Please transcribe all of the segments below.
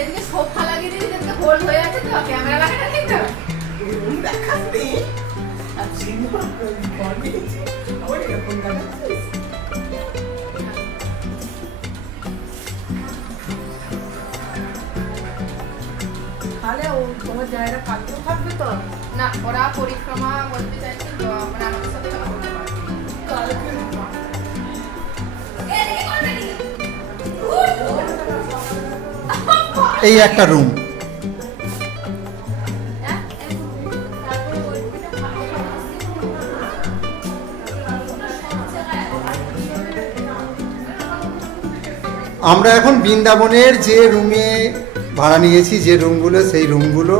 এদিকে সোফা লাগিয়ে দিয়েছি, এদিকে হোল হয়ে আছে তো, ক্যামেরা লাগানো ঠিক তো দেখাচ্ছি আর সিংহ ঘর দিয়েছি আমার এরকম দেখাচ্ছে। তাহলে ও তোমার জায়গা কালকেও থাকবে তো? না, ওরা পরিক্রমা করতে চাইছে তো, মানে আমাদের সাথে কথা বলতে পারবে। কালকে এই একটা রুম, আমরা এখন বৃন্দাবনের যে রুমে ভাড়া নিয়েছি, যে রুমগুলো, সেই রুমগুলো,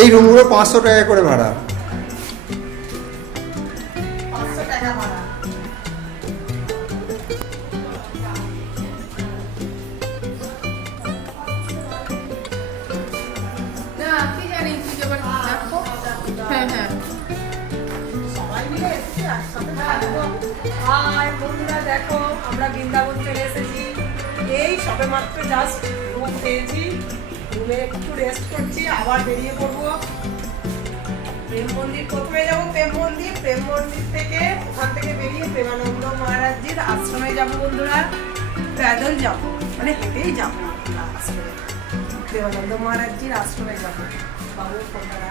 এই রুমগুলো 500 টাকা করে ভাড়া। 500 টাকা ভাড়া। না, কি জানি তুই যখন দেখো। হ্যাঁ হ্যাঁ, সবাই মিলে এসেছি একসাথে থাকবো। আর বন্ধুরা দেখো আমরা বৃন্দাবন চলে এসেছি, এই সবে মাত্র জাস্ট রুম পেয়েছি, রুমে একটু রেস্ট করছি, আবার বেরিয়ে পড়বো প্রেম মন্দির। প্রথমে যাবো প্রেম মন্দির, প্রেম মন্দির থেকে ওখান থেকে বেরিয়ে প্রেমানন্দ মহারাজজির আশ্রমে যাবো বন্ধুরা, প্যাদল যাবো, মানে হেঁটেই যাবো আশ্রমে, প্রেমানন্দ মহারাজজির আশ্রমে যাবো। বাবু ফোনটা